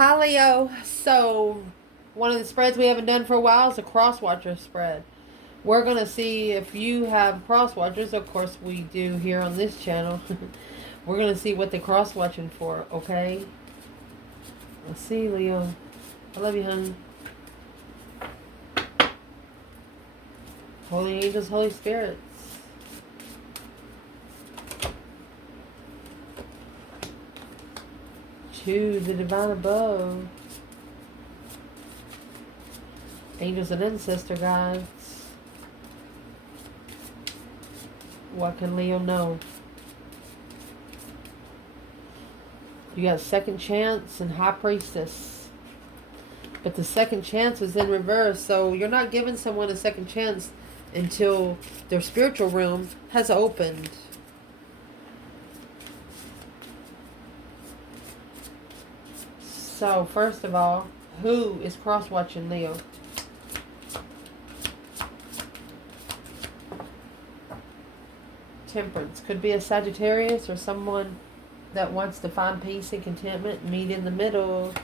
Hi Leo. So, one of the spreads we haven't done for a while is a crosswatcher spread. We're going to see if you have crosswatchers. Of course, we do here on this channel. We're going to see what they're crosswatching for, okay? Let's see, Leo. I love you, honey. Holy angels, Holy Spirits. To the divine above. Angels and ancestor guides. What can Leo know? You got second chance and high priestess. But the second chance is in reverse. So you're not giving someone a second chance until their spiritual realm has opened. So first of all, who is cross-watching Leo? Temperance. Could be a Sagittarius or someone that wants to find peace and contentment, meet in the middle.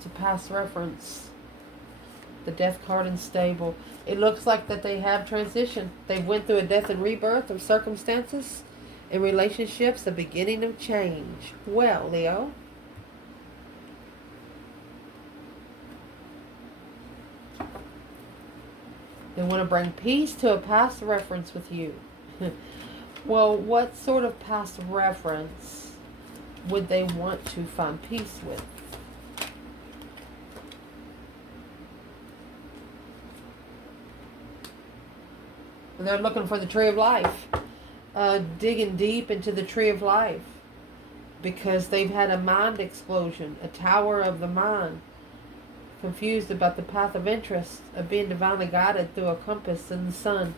To pass reference. The death card unstable. It looks like that they have transition. They went through a death and rebirth of circumstances and relationships, the beginning of change. Well, Leo. They want to bring peace to a past reference with you. Well, what sort of past reference would they want to find peace with? They're looking for the tree of life. Digging deep into the tree of life. Because they've had a mind explosion. A tower of the mind. Confused about the path of interest. Of being divinely guided through a compass in the sun.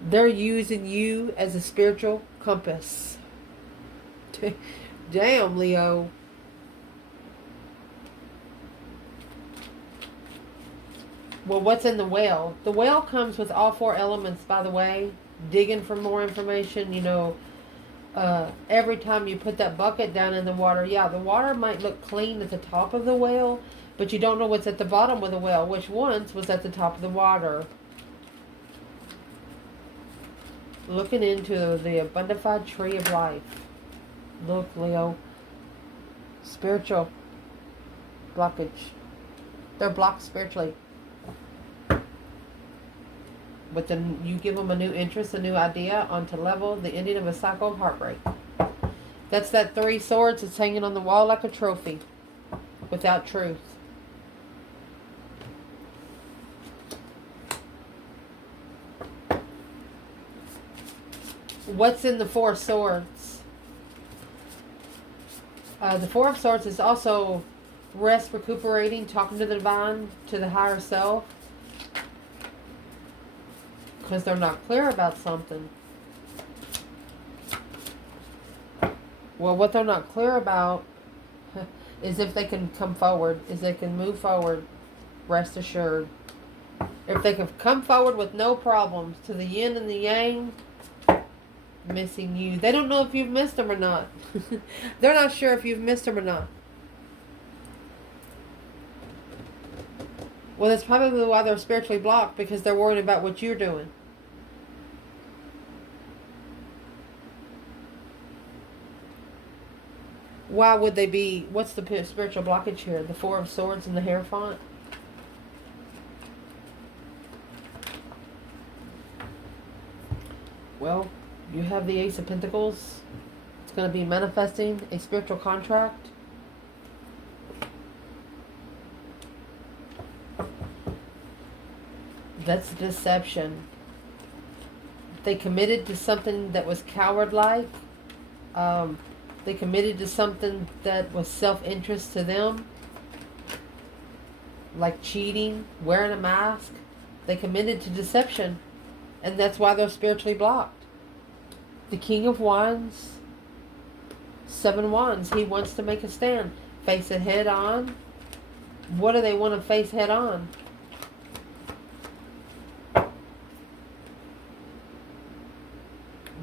They're using you as a spiritual compass. Damn, Leo. Well, what's in the well? The well comes with all four elements, by the way. Digging for more information, every time you put that bucket down in the water, yeah, the water might look clean at the top of the well, but you don't know what's at the bottom of the well, which once was at the top of the water. Looking into the abundified tree of life. Look, Leo. Spiritual blockage. They're blocked spiritually. But then you give them a new interest, a new idea onto level, the ending of a cycle of heartbreak. That's that 3 swords that's hanging on the wall like a trophy. Without truth. What's in the 4 swords? The 4 of swords is also rest, recuperating, talking to the divine, to the higher self. Because they're not clear about something. Well, what they're not clear about is if they can come forward, is they can move forward, rest assured. If they can come forward with no problems to the yin and the yang, missing you. They don't know if you've missed them or not. They're not sure if you've missed them or not. Well, that's probably why they're spiritually blocked, because they're worried about what you're doing. Why would they be? What's the spiritual blockage here? The 4 of swords and the Hierophant? Well, you have the Ace of Pentacles. It's going to be manifesting a spiritual contract. That's deception. They committed to something that was coward-like. They committed to something that was self-interest to them. Like cheating, wearing a mask. They committed to deception. And that's why they're spiritually blocked. The King of Wands. 7 Wands. He wants to make a stand. Face it head on. What do they want to face head on?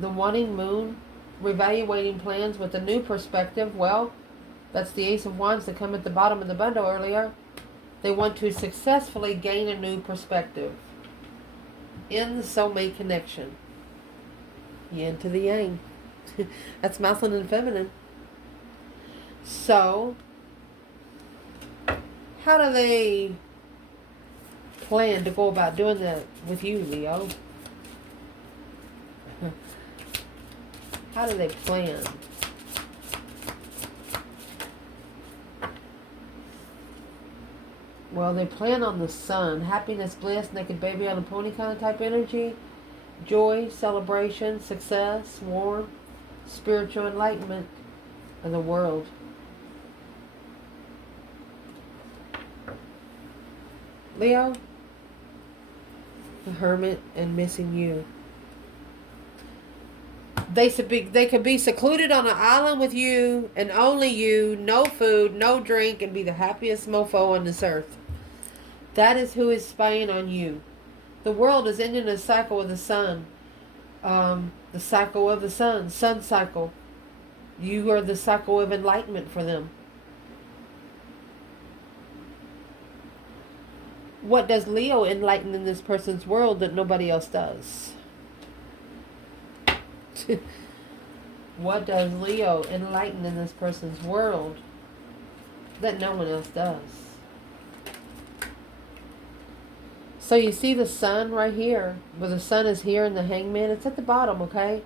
The Wanting Moon. Reevaluating plans with a new perspective. Well, That's the Ace of Wands that come at the bottom of the bundle earlier. They want to successfully gain a new perspective in the soulmate connection. Yin to the yang. That's masculine and feminine. So, how do they plan to go about doing that with you, Leo? How do they plan? Well, they plan on the sun. Happiness, bliss, naked baby on a pony kind of type energy. Joy, celebration, success, warmth, spiritual enlightenment of the world. Leo, the Hermit and missing you. They could be secluded on an island with you and only you, no food, no drink, and be the happiest mofo on this earth. That is who is spying on you. The world is ending a cycle of the sun. The cycle of the sun cycle. You are the cycle of enlightenment for them. What does Leo enlighten in this person's world that nobody else does? What does Leo enlighten in this person's world that no one else does? So you see the sun right here, where the sun is here and the hangman, it's at the bottom, okay?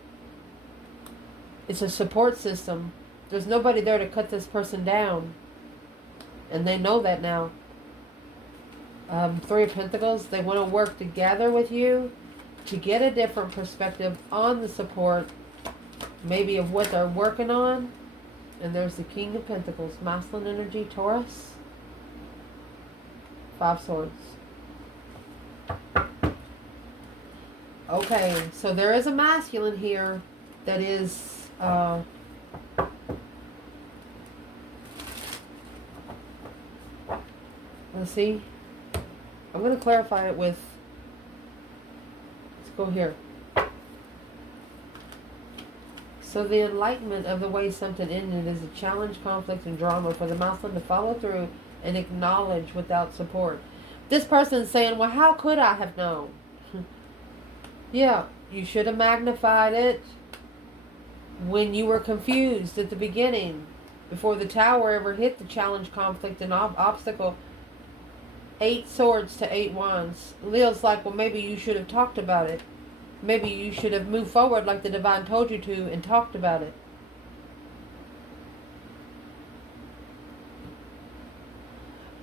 It's a support system. There's nobody there to cut this person down. And they know that now. Three of Pentacles, they want to work together with you to get a different perspective on the support, maybe of what they're working on. And there's the King of Pentacles, masculine energy, Taurus, 5 swords. Okay, so there is a masculine here that is let's see. I'm going to clarify it with, let's go here. So the enlightenment of the way something ended is a challenge, conflict, and drama for the masculine to follow through and acknowledge without support. This person is saying, well, how could I have known? Yeah, you should have magnified it when you were confused at the beginning, before the tower ever hit the challenge, conflict, and obstacle. 8 swords to 8 wands. Leo's like, well, maybe you should have talked about it. Maybe you should have moved forward like the divine told you to and talked about it.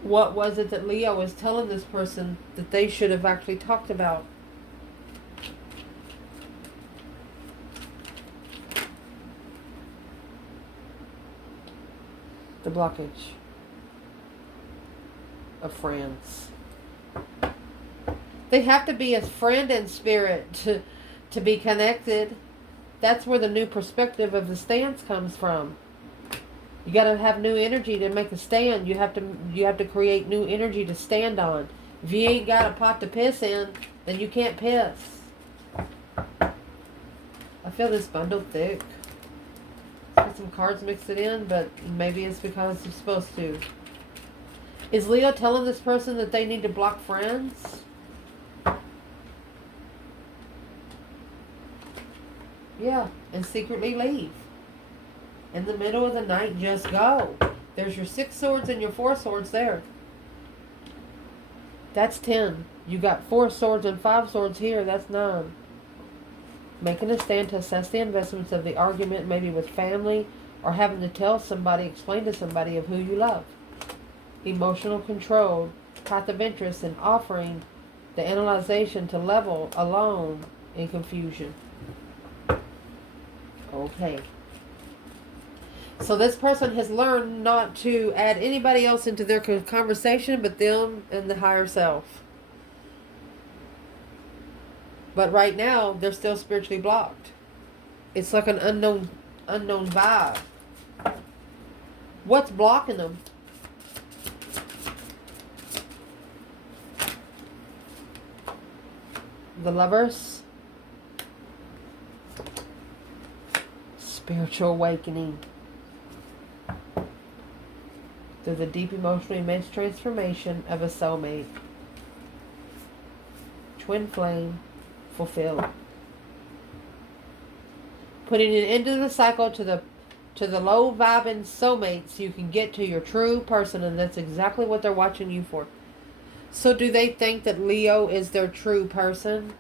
What was it that Leo was telling this person that they should have actually talked about? The blockage of friends. They have to be a friend in spirit to be connected. That's where the new perspective of the stance comes from. You got to have new energy to make a stand. You have to create new energy to stand on. If you ain't got a pot to piss in, then you can't piss. I feel this bundle thick. Got some cards mixed it in, but maybe it's because it's supposed to. Is Leo telling this person that they need to block friends? Yeah, and secretly leave. In the middle of the night, just go. There's your 6 swords and your 4 swords there. That's 10. You got 4 swords and 5 swords here. That's 9. Making a stand to assess the investments of the argument, maybe with family, or having to tell somebody, explain to somebody of who you love. Emotional control, path of interest, and offering the analyzation to level alone in confusion. Okay. So this person has learned not to add anybody else into their conversation but them and the higher self. But right now, they're still spiritually blocked. It's like an unknown vibe. What's blocking them? The Lovers. Spiritual awakening. through the deep emotional immense transformation of a soulmate. Twin flame fulfilled. Putting an end to the cycle to the low vibing soulmates so you can get to your true person, and that's exactly what they're watching you for. So do they think that Leo is their true person?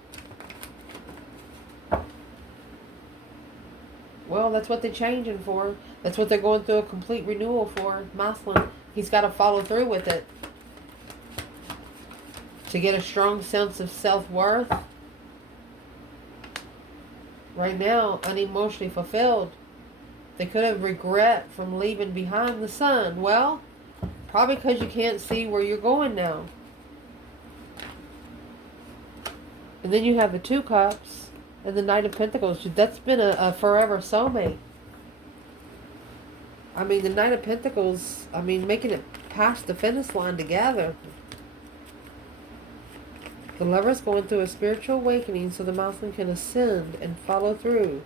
Well, that's what they're changing for. That's what they're going through a complete renewal for. Masculine. He's got to follow through with it. To get a strong sense of self-worth. Right now, unemotionally fulfilled. They could have regret from leaving behind the sun. Well, probably because you can't see where you're going now. And then you have the Two Cups and the Knight of Pentacles. That's been a forever soulmate. I mean, the Knight of Pentacles, I mean, making it past the finish line together. The Lover's going through a spiritual awakening so the masculine can ascend and follow through.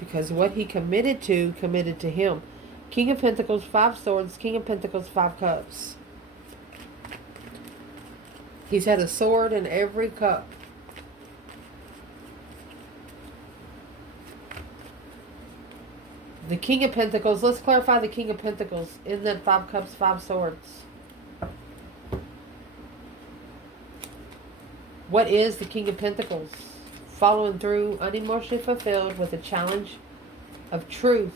Because what he committed to him. King of Pentacles, 5 swords. King of Pentacles, 5 cups. He's had a sword in every cup. The King of Pentacles. Let's clarify the King of Pentacles. In that 5 cups, 5 swords. What is the King of Pentacles? Following through, unemotionally fulfilled with a challenge of truth.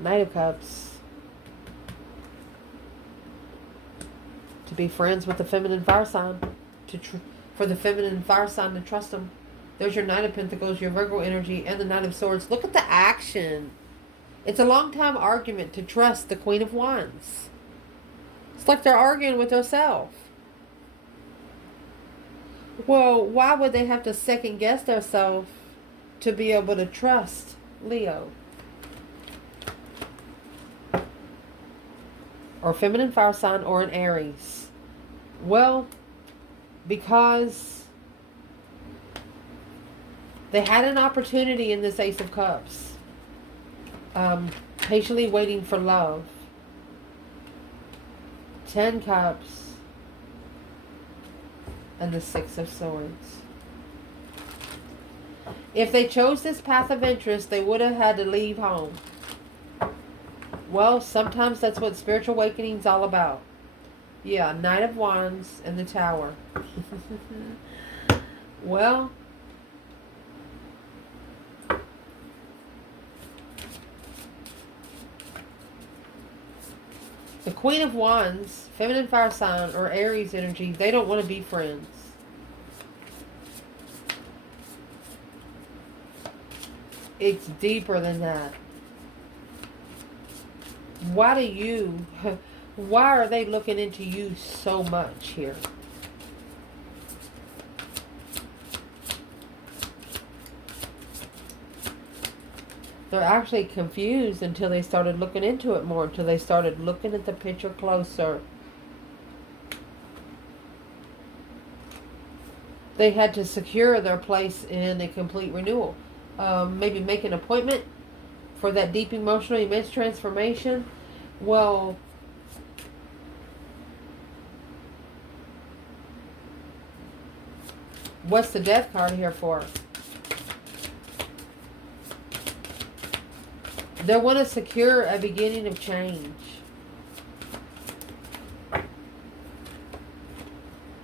Knight of Cups. To be friends with the feminine fire sign. For the feminine fire sign to trust them. There's your Knight of Pentacles, your Virgo energy, and the Knight of Swords. Look at the action. It's a long time argument to trust the Queen of Wands. It's like they're arguing with herself. Well, why would they have to second guess themselves to be able to trust Leo? Or feminine fire sign or an Aries? Well, because they had an opportunity in this Ace of Cups. Patiently waiting for love. 10 Cups. And the 6 of Swords. If they chose this path of interest, they would have had to leave home. Well, sometimes that's what spiritual awakening is all about. Yeah, Knight of Wands and the Tower. Well, the Queen of Wands, feminine fire sign, or Aries energy, they don't want to be friends. It's deeper than that. Why are they looking into you so much here? They're actually confused until they started looking into it more, until they started looking at the picture closer. They had to secure their place in a complete renewal. Maybe make an appointment for that deep emotional immense transformation. Well, what's the Death card here for? They want to secure a beginning of change.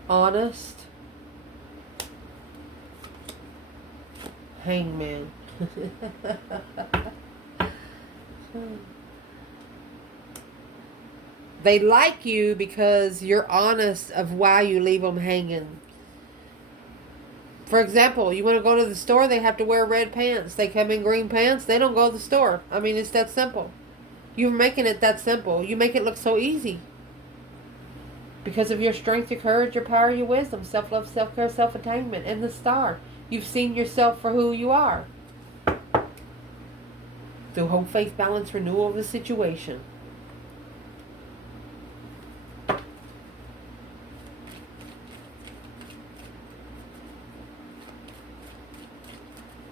Honest. Hangman. They like you because you're honest of why you leave them hanging. For example, you want to go to the store, they have to wear red pants. They come in green pants, they don't go to the store. I mean, it's that simple. You're making it that simple. You make it look so easy. Because of your strength, your courage, your power, your wisdom, self-love, self-care, self-attainment, and the star. You've seen yourself for who you are. Through hope, faith, balance, renewal of the situation.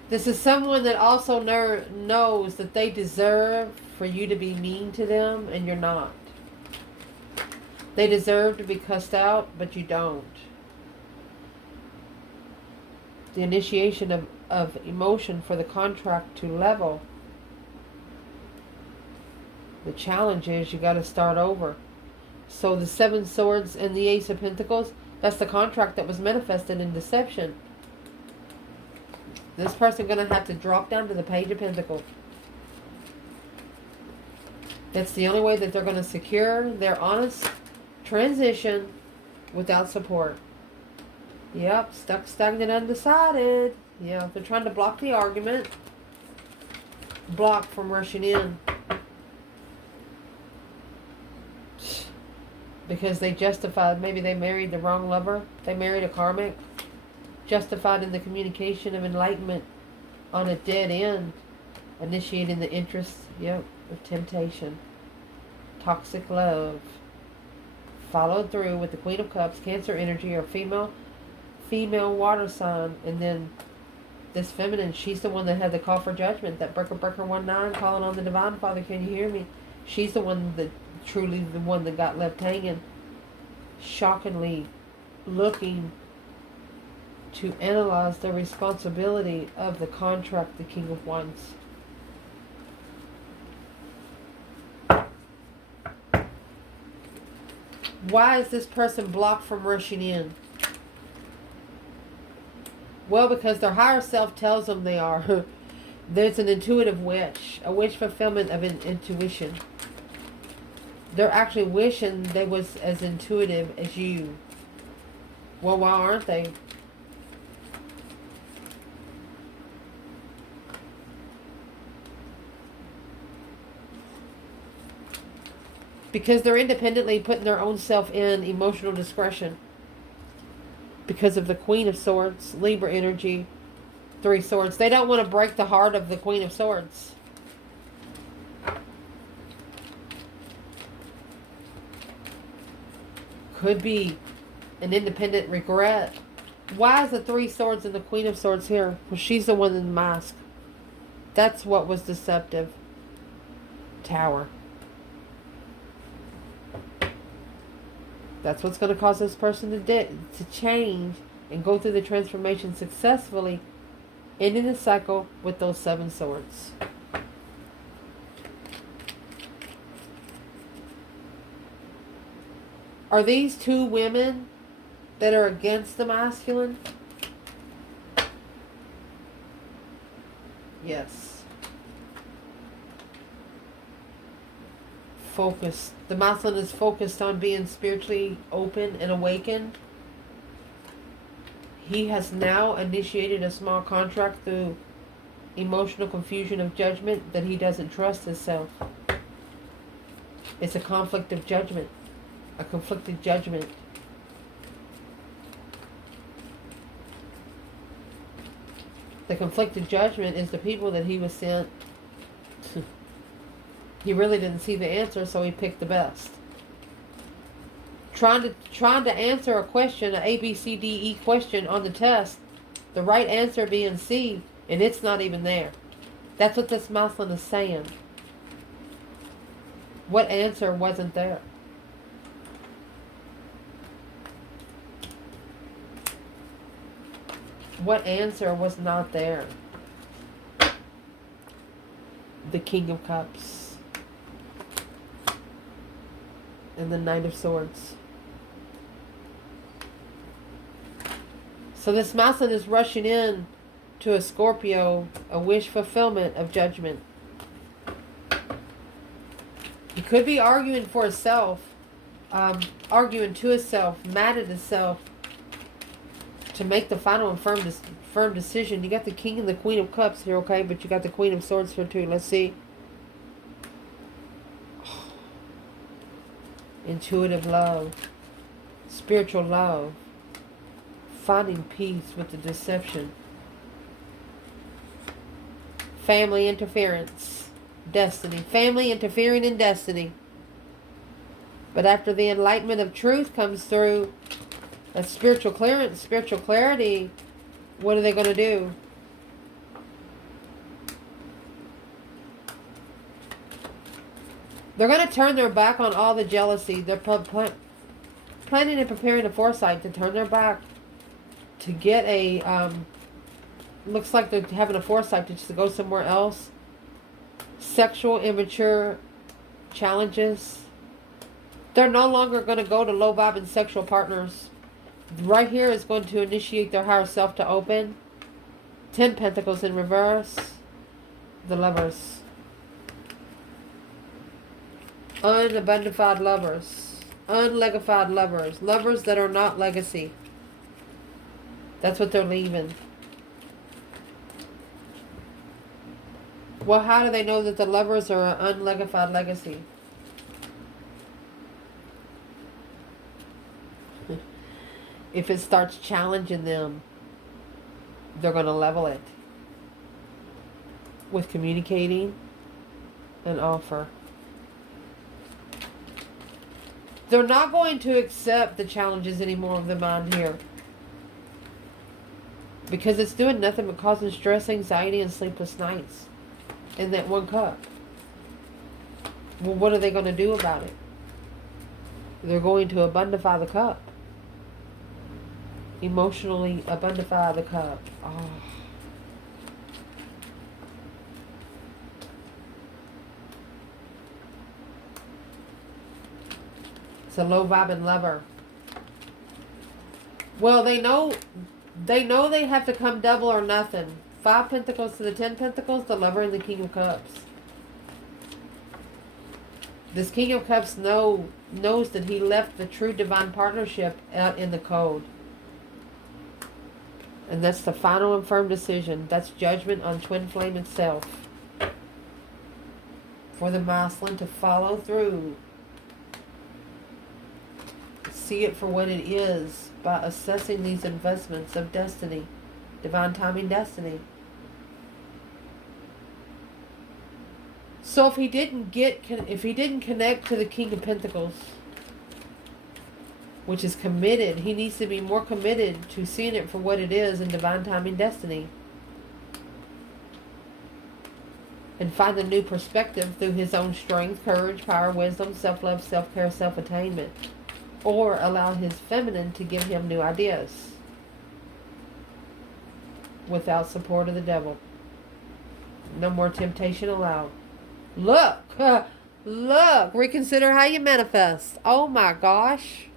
This is someone that also knows that they deserve for you to be mean to them, and you're not. They deserve to be cussed out, but you don't. The initiation of emotion for the contract to level. The challenge is you got to start over. So the 7 swords and the Ace of Pentacles, that's the contract that was manifested in deception. This person going to have to drop down to the Page of Pentacles. That's the only way that they're going to secure their honest transition without support. Yep, stuck, stagnant, undecided. Yeah, they're trying to block the argument. Block from rushing in. Because they justified, maybe they married the wrong lover. They married a karmic. Justified in the communication of enlightenment on a dead end. Initiating the interest, yep, of temptation. Toxic love. Followed through with the Queen of Cups, Cancer energy, or female water sign. And then this feminine, she's the one that had the call for judgment. That breaker 19 calling on the Divine Father, can you hear me? She's the one that, truly the one that got left hanging. Shockingly looking to analyze the responsibility of the contract, the King of Wands. Why is this person blocked from rushing in? Well, because their higher self tells them they are. There's an intuitive wish. A wish fulfillment of an intuition. They're actually wishing they was as intuitive as you. Well, why aren't they? Because they're independently putting their own self in emotional discretion. Because of the Queen of Swords, Libra energy, 3 swords. They don't want to break the heart of the Queen of Swords. Could be an independent regret. Why is the 3 swords and the Queen of Swords here? Well, she's the one in the mask. That's what was deceptive. Tower. That's what's going to cause this person to change and go through the transformation successfully, ending the cycle with those 7 swords. Are these 2 women that are against the masculine? Yes. Focused. The masculine is focused on being spiritually open and awakened. He has now initiated a small contract through emotional confusion of judgment that he doesn't trust himself. It's a conflict of judgment. A conflicted judgment. The conflicted judgment is the people that he was sent. He really didn't see the answer, so he picked the best. Trying to answer a question, an A, B, C, D, E question on the test, the right answer being C, and it's not even there. That's what this masculine is saying. What answer wasn't there? What answer was not there? The King of Cups. And the Knight of Swords. So this masculine is rushing in to a Scorpio, a wish fulfillment of judgment. He could be arguing for himself, arguing to himself, mad at himself, to make the final and firm decision. You got the King and the Queen of Cups here, okay? But you got the Queen of Swords here too. Let's see. Intuitive love. Spiritual love. Finding peace with the deception. Family interference. Destiny. Family interfering in destiny. But after the enlightenment of truth comes through, a spiritual clearance, spiritual clarity, what are they going to do? They're going to turn their back on all the jealousy. They're planning and preparing a foresight to turn their back to get a, looks like they're having a foresight to just go somewhere else. Sexual immature challenges. They're no longer going to go to low vibe and sexual partners. Right here is going to initiate their higher self to open. 10 Pentacles in reverse. The Lovers. Unabundantified lovers. Unlegified lovers. Lovers that are not legacy. That's what they're leaving. Well, how do they know that the lovers are an unlegified legacy? If it starts challenging them, they're going to level it with communicating an offer. They're not going to accept the challenges anymore of the mind here, because it's doing nothing but causing stress, anxiety, and sleepless nights in that one cup. Well, what are they going to do about it? They're going to abundify the cup. Emotionally abundify the cup. Oh. It's a low vibing lover. Well, they know they have to come double or nothing. 5 Pentacles to the 10 Pentacles, the Lover and the King of Cups. This King of Cups knows that he left the true divine partnership out in the cold. And that's the final and firm decision. That's judgment on twin flame itself. For the masculine to follow through. See it for what it is by assessing these investments of destiny. Divine timing destiny. So if he didn't connect to the King of Pentacles, which is committed, he needs to be more committed to seeing it for what it is in divine timing destiny. And find a new perspective through his own strength, courage, power, wisdom, self-love, self-care, self-attainment. Or allow his feminine to give him new ideas. Without support of the devil. No more temptation allowed. Look! Look! Reconsider how you manifest. Oh my gosh.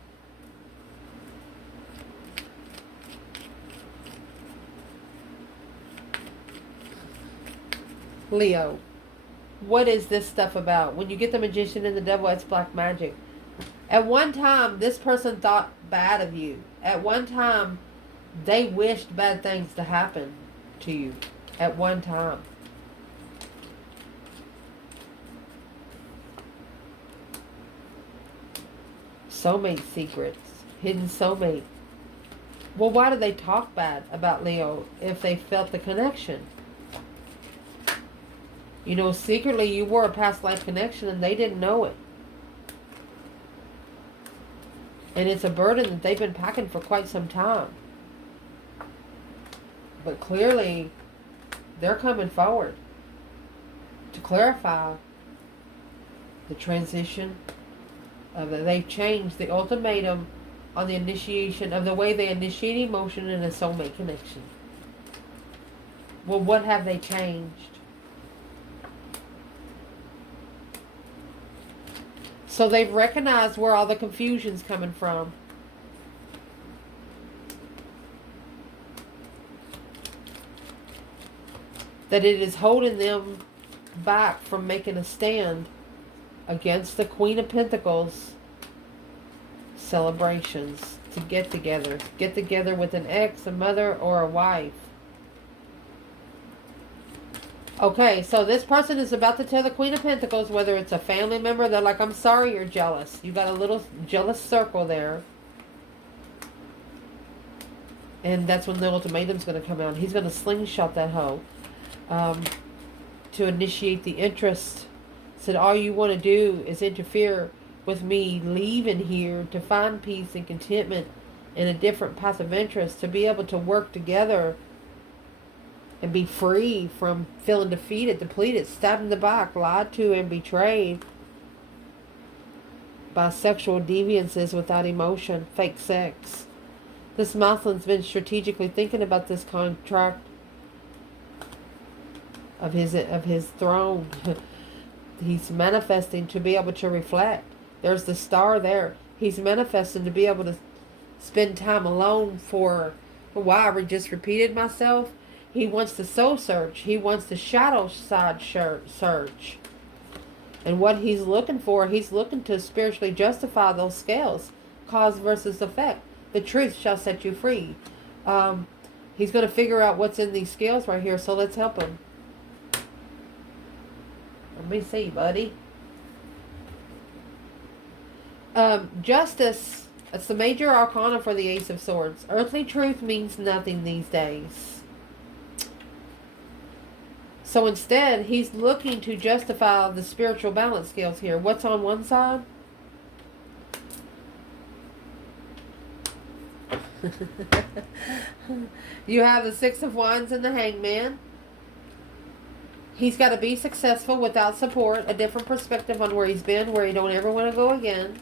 Leo, what is this stuff about? When you get the Magician and the Devil, it's black magic. At one time, this person thought bad of you. At one time, they wished bad things to happen to you. At one time. Soulmate secrets. Hidden soulmate. Well, why do they talk bad about Leo if they felt the connection? You know, secretly you were a past life connection and they didn't know it. And it's a burden that they've been packing for quite some time. But clearly, they're coming forward to clarify the transition of that. They've changed the ultimatum on the initiation of the way they initiate emotion in a soulmate connection. Well, what have they changed? So they've recognized where all the confusion's coming from. That it is holding them back from making a stand against the Queen of Pentacles celebrations to get together. Get together with an ex, a mother, or a wife. Okay, so this person is about to tell the Queen of Pentacles, whether it's a family member, they're like, I'm sorry you're jealous. You got a little jealous circle there. And that's when the ultimatum's going to come out. He's going to slingshot that hoe to initiate the interest. Said, all you want to do is interfere with me leaving here to find peace and contentment in a different path of interest, to be able to work together and be free from feeling defeated, depleted, stabbed in the back, lied to, and betrayed. by sexual deviances without emotion, fake sex. This masculine's been strategically thinking about this contract of his throne. He's manifesting to be able to reflect. There's the star there. He's manifesting to be able to spend time alone for why I just repeated myself. He wants the soul search. He wants the shadow side search. And what he's looking for, he's looking to spiritually justify those scales. Cause versus effect. The truth shall set you free. He's going to figure out what's in these scales right here, so let's help him. Let me see, buddy. Justice. That's the major arcana for the Ace of Swords. Earthly truth means nothing these days. So instead, he's looking to justify the spiritual balance scales here. What's on one side? You have the Six of Wands and the Hangman. He's got to be successful without support. A different perspective on where he's been, where he don't ever want to go again.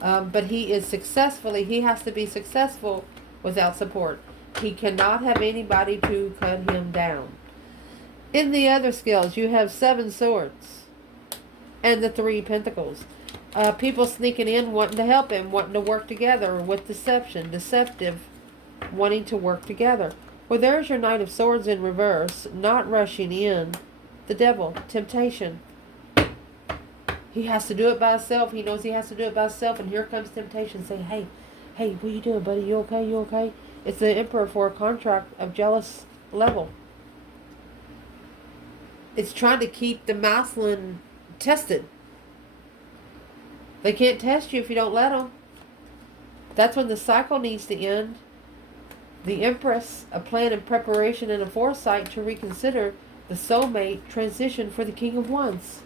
But he has to be successful without support. He cannot have anybody to cut him down. In the other scales, you have 7 swords and the 3 pentacles. People sneaking in, wanting to help him, wanting to work together with deception, deceptive, wanting to work together. Well, there's your Knight of Swords in reverse, not rushing in. The devil, temptation. He has to do it by himself. He knows he has to do it by himself, and here comes temptation. Say, hey, what you doing, buddy? You okay? You okay? It's the Emperor for a contract of jealous level. It's trying to keep the masculine tested. They can't test you if you don't let them. That's when the cycle needs to end. The Empress, a plan and preparation and a foresight to reconsider the soulmate transition for the King of Wands.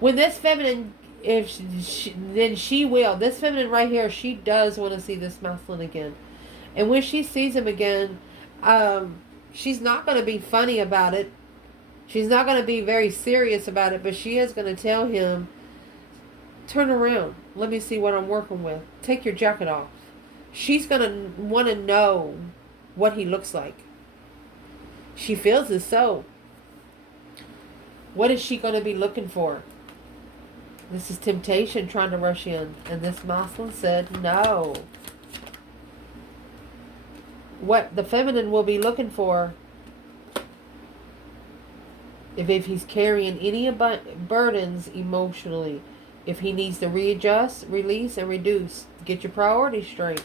When this feminine, then she will. This feminine right here, she does want to see this masculine again. And when she sees him again, she's not going to be funny about it. She's not going to be very serious about it, but she is going to tell him, turn around. Let me see what I'm working with. Take your jacket off. She's going to want to know what he looks like. She feels as so. What is she going to be looking for? This is temptation trying to rush in. And this masculine said no. What the feminine will be looking for, if he's carrying any burdens emotionally, if he needs to readjust, release, and reduce, get your priorities straight.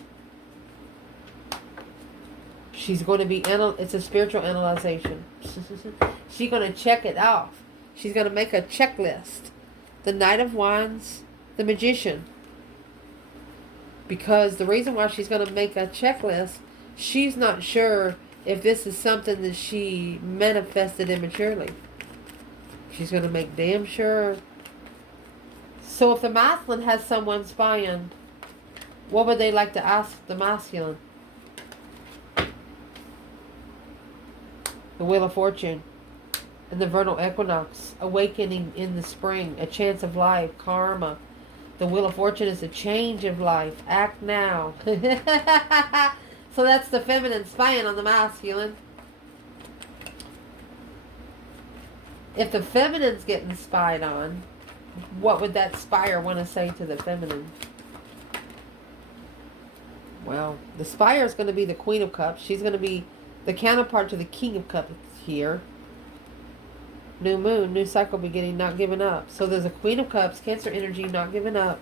She's going to be, it's a spiritual analyzation. She's going to check it off. She's going to make a checklist. The Knight of Wands, the Magician. Because the reason why she's going to make a checklist, she's not sure if this is something that she manifested immaturely. She's going to make damn sure. So if the masculine has someone spying, what would they like to ask the masculine? The Wheel of Fortune. And the vernal equinox. Awakening in the spring. A chance of life. Karma. The Wheel of Fortune is a change of life. Act now. So that's the feminine spying on the masculine. If the feminine's getting spied on, what would that spire want to say to the feminine? Well, the spire is going to be the Queen of Cups. She's going to be the counterpart to the King of Cups here. New moon, new cycle beginning, not giving up. So there's a Queen of Cups, Cancer energy, not giving up.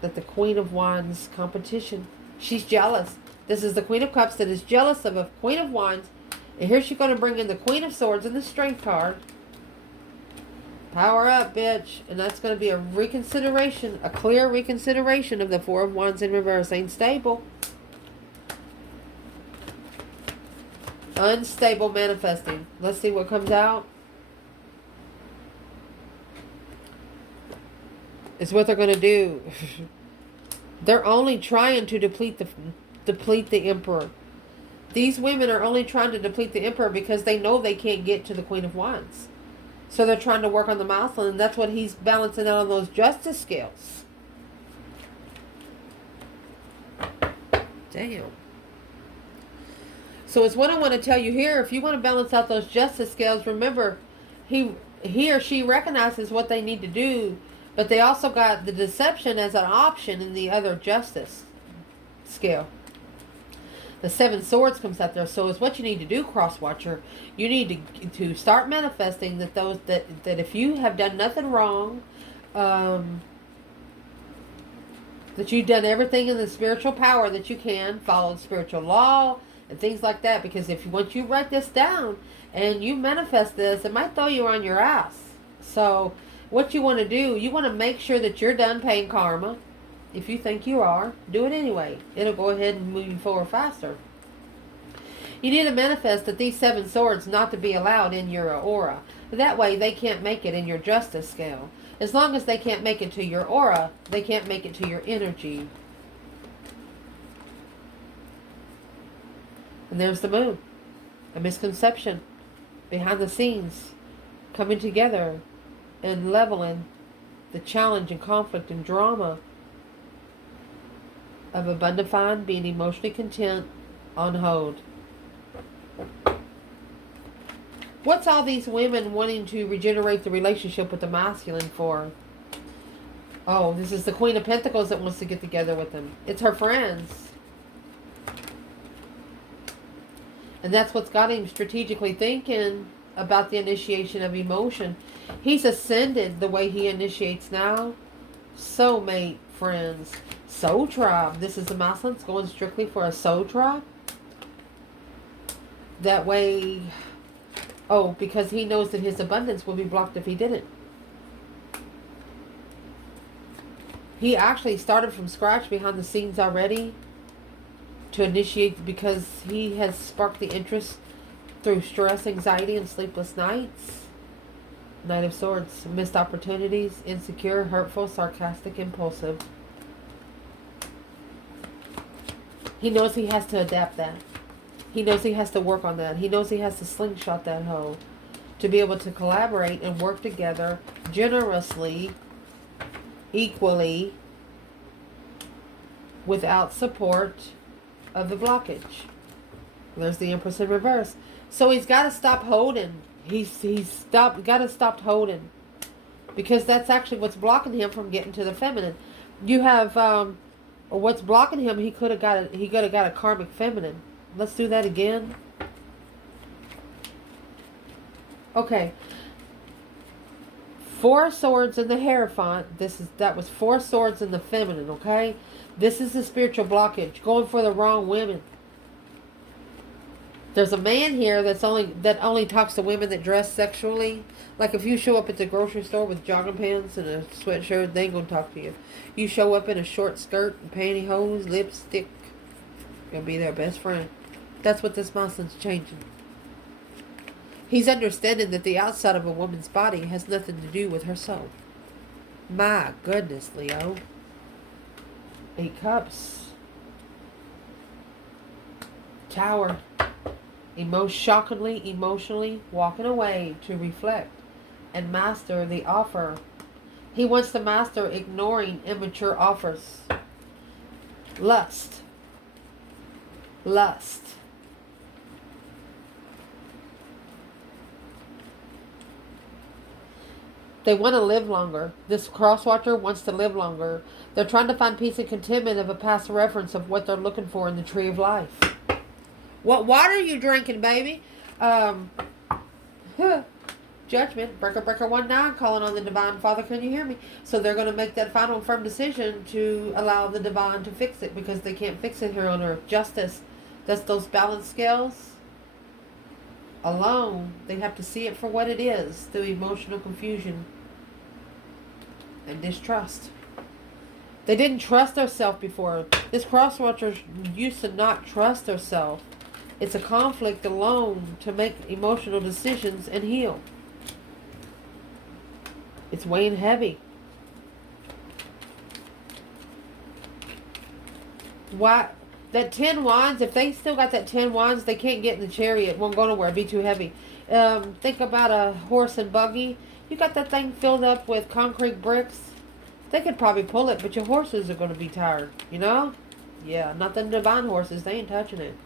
That the Queen of Wands competition. She's jealous. This is the Queen of Cups that is jealous of a Queen of Wands. And here she's going to bring in the Queen of Swords and the Strength card. Power up, bitch. And that's going to be a reconsideration, a clear reconsideration of the Four of Wands in reverse. Ain't stable. Unstable manifesting. Let's see what comes out. It's what they're going to do. They're only trying to deplete the Emperor. These women are only trying to deplete the Emperor because they know they can't get to the Queen of Wands. So they're trying to work on the masculine, and that's what he's balancing out on those justice scales. Damn. So it's what I want to tell you here. If you want to balance out those justice scales, remember, he or she recognizes what they need to do, but they also got the deception as an option in the other justice scale. The 7 swords comes out there. So it's what you need to do, Crosswatcher. You need to start manifesting that that if you have done nothing wrong, that you've done everything in the spiritual power that you can, followed spiritual law and things like that. Because once you write this down and you manifest this, it might throw you on your ass. So what you want to do, you want to make sure that you're done paying karma. If you think you are, do it anyway. It'll go ahead and move you forward faster. You need to manifest that these 7 swords not to be allowed in your aura. That way they can't make it in your justice scale. As long as they can't make it to your aura, they can't make it to your energy. And there's the moon. A misconception. Behind the scenes. Coming together and leveling the challenge and conflict and drama of abundant find, being emotionally content on hold. What's all these women wanting to regenerate the relationship with the masculine for? Oh, this is the Queen of Pentacles that wants to get together with them. It's her friends. And that's what's got him strategically thinking about the initiation of emotion. He's ascended the way he initiates now. Soulmate, friends. Soul tribe. This is the masculine going strictly for a soul tribe. That way, because he knows that his abundance will be blocked if he didn't. He actually started from scratch behind the scenes already to initiate, because he has sparked the interest through stress, anxiety, and sleepless nights. Knight of Swords. Missed opportunities. Insecure, hurtful, sarcastic, impulsive. He knows he has to adapt that. He knows he has to work on that. He knows he has to slingshot that hoe to be able to collaborate and work together generously, equally, without support of the blockage. There's the Empress in reverse. So he's got to stop holding. He's got to stop holding, because that's actually what's blocking him from getting to the feminine. You have what's blocking him. He could have got a karmic feminine. Let's do that again. Okay. 4 swords in the Hierophant. That was 4 swords in the feminine. Okay. This is the spiritual blockage. Going for the wrong women. There's a man here that only talks to women that dress sexually. Like if you show up at the grocery store with jogging pants and a sweatshirt, they ain't gonna talk to you. You show up in a short skirt and pantyhose, lipstick, you'll be their best friend. That's what this masculine's changing. He's understanding that the outside of a woman's body has nothing to do with her soul. My goodness, Leo. 8 cups. Tower. Shockingly, emotionally walking away to reflect and master the offer. He wants to master ignoring immature offers. Lust. They want to live longer. This crosswatcher wants to live longer. They're trying to find peace and contentment of a past reference of what they're looking for in the tree of life. What water are you drinking, baby? Judgment. Breaker 19, calling on the Divine Father. Can you hear me? So they're going to make that final firm decision to allow the Divine to fix it, because they can't fix it here on Earth. Justice. That's those balance scales. Alone, they have to see it for what it is, through emotional confusion and distrust. They didn't trust themselves before. This crosswatcher used to not trust themselves. It's a conflict alone to make emotional decisions and heal. It's weighing heavy. Why? That 10 wands, if they still got that 10 wands, they can't get in the chariot. Won't go nowhere. It'd be too heavy. Think about a horse and buggy. You got that thing filled up with concrete bricks. They could probably pull it, but your horses are going to be tired, you know? Yeah, not the divine horses. They ain't touching it.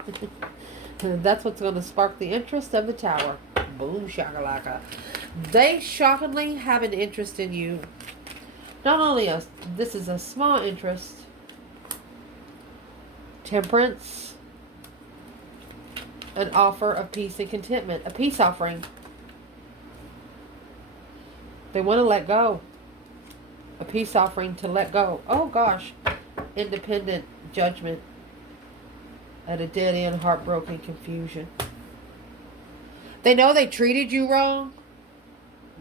That's what's going to spark the interest of the tower. Boom shakalaka. They shockingly have an interest in you. Not only this is a small interest. Temperance. An offer of peace and contentment. A peace offering. They want to let go. A peace offering to let go. Oh gosh. Independent judgment. At a dead end, heartbroken confusion. They know they treated you wrong.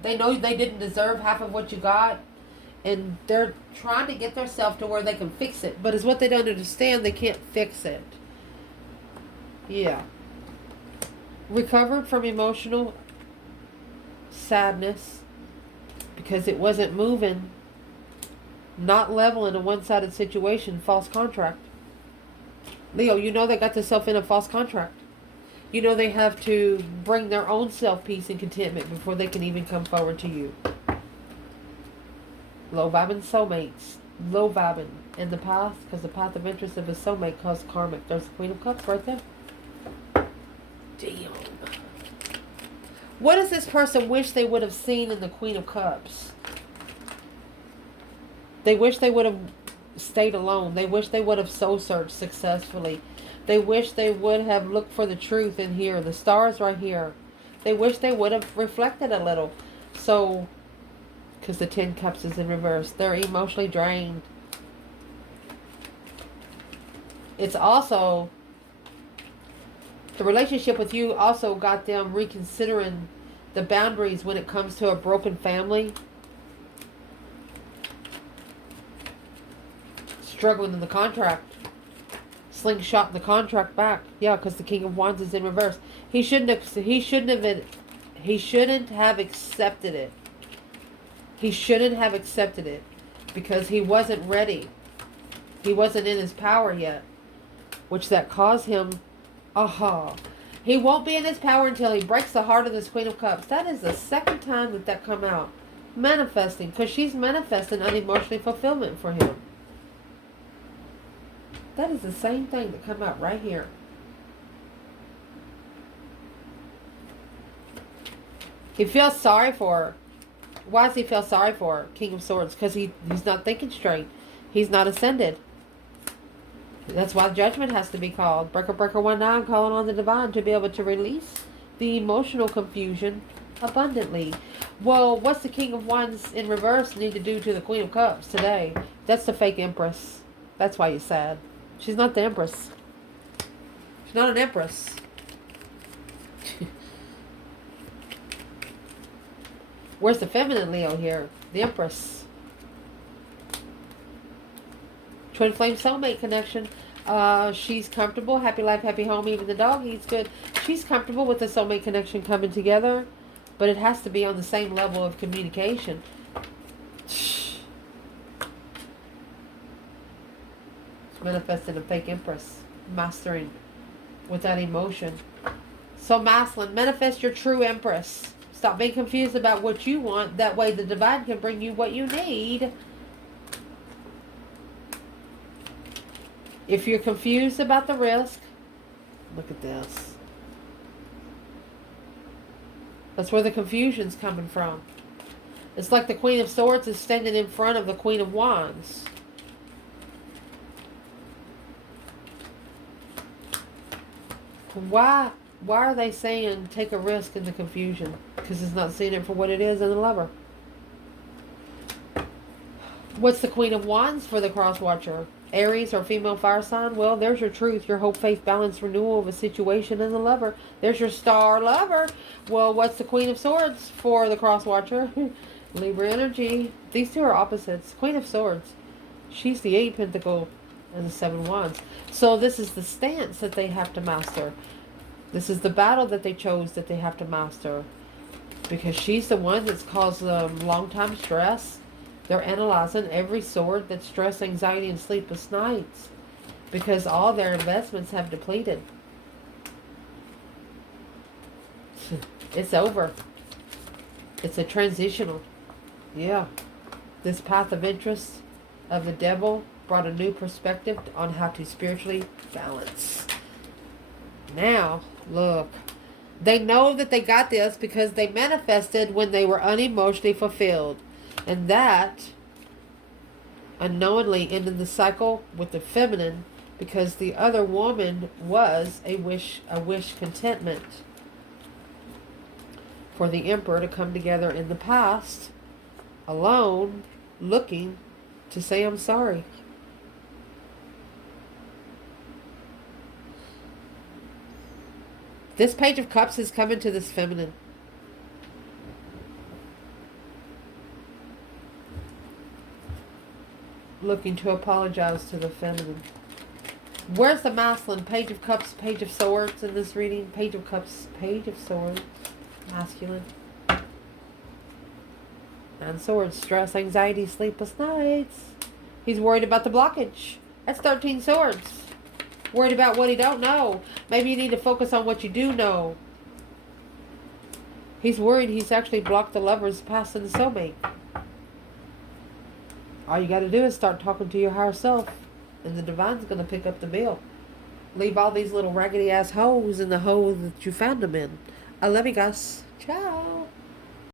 They know they didn't deserve half of what you got. And they're trying to get themselves to where they can fix it. But it's what they don't understand. They can't fix it. Yeah. Recovered from emotional sadness. Because it wasn't moving. Not level in a one-sided situation. False contract. Leo, you know they got themselves in a false contract. You know they have to bring their own self-peace and contentment before they can even come forward to you. Low-vibing soulmates. Low-vibing in the path, because the path of interest of a soulmate caused karmic. There's the Queen of Cups right there. Damn. What does this person wish they would have seen in the Queen of Cups? They wish they would have stayed alone. They wish they would have soul searched successfully. They wish they would have looked for the truth in here. The stars right here. They wish they would have reflected a little. So, because the 10 Cups is in reverse. They're emotionally drained. It's also, the relationship with you also got them reconsidering the boundaries when it comes to a broken family. Struggling in the contract. Slingshot the contract back. Yeah, because the King of Wands is in reverse. He shouldn't have accepted it. He shouldn't have accepted it. Because he wasn't ready. He wasn't in his power yet. Which that caused him. He won't be in his power until he breaks the heart of this Queen of Cups. That is the second time that come out. Manifesting. Because she's manifesting unemotional fulfillment for him. That is the same thing that come out right here. He feels sorry for her. Why does he feel sorry for her? King of Swords. Because he's not thinking straight. He's not ascended. That's why judgment has to be called. Breaker, breaker, 1-9, calling on the divine to be able to release the emotional confusion abundantly. Well, what's the King of Wands in reverse need to do to the Queen of Cups today? That's the fake Empress. That's why you're sad. She's not the Empress. She's not an Empress. Where's the feminine Leo here? The Empress. Twin flame soulmate connection. She's comfortable. Happy life, happy home. Even the dog eats good. She's comfortable with the soulmate connection coming together. But it has to be on the same level of communication. Manifesting a fake Empress. Mastering without emotion. So masculine. Manifest your true Empress. Stop being confused about what you want. That way the divine can bring you what you need. If you're confused about the risk, look at this. That's where the confusion's coming from. It's like the Queen of Swords is standing in front of the Queen of Wands. Why are they saying take a risk in the confusion? Because it's not seeing it for what it is in the Lover. What's the Queen of Wands for the Crosswatcher? Aries or female fire sign? Well, there's your truth, your hope, faith, balance, renewal of a situation in the Lover. There's your star Lover. Well, what's the Queen of Swords for the Crosswatcher? Libra energy. These two are opposites. Queen of Swords. She's the 8 Pentacle and the 7 Wands. So this is the stance that they have to master. This is the battle that they chose that they have to master. Because she's the one that's caused long time stress. They're analyzing every sword that's stress, anxiety, and sleepless nights. Because all their investments have depleted. It's over. It's a transitional. Yeah. This path of interest of the devil brought a new perspective on how to spiritually balance. Now, look. They know that they got this because they manifested when they were unemotionally fulfilled. And that unknowingly ended the cycle with the feminine because the other woman was a wish contentment for the emperor to come together in the past, alone, looking to say I'm sorry. This Page of Cups is coming to this feminine. Looking to apologize to the feminine. Where's the masculine? Page of Cups, Page of Swords in this reading. Page of Cups, Page of Swords. Masculine. And Swords. Stress, anxiety, sleepless nights. He's worried about the blockage. That's 13 Swords. Worried about what he don't know. Maybe you need to focus on what you do know. He's worried he's actually blocked the lovers passing the soulmate. All you got to do is start talking to your higher self. And the divine's going to pick up the bill. Leave all these little raggedy ass hoes in the hole that you found them in. I love you guys. Ciao.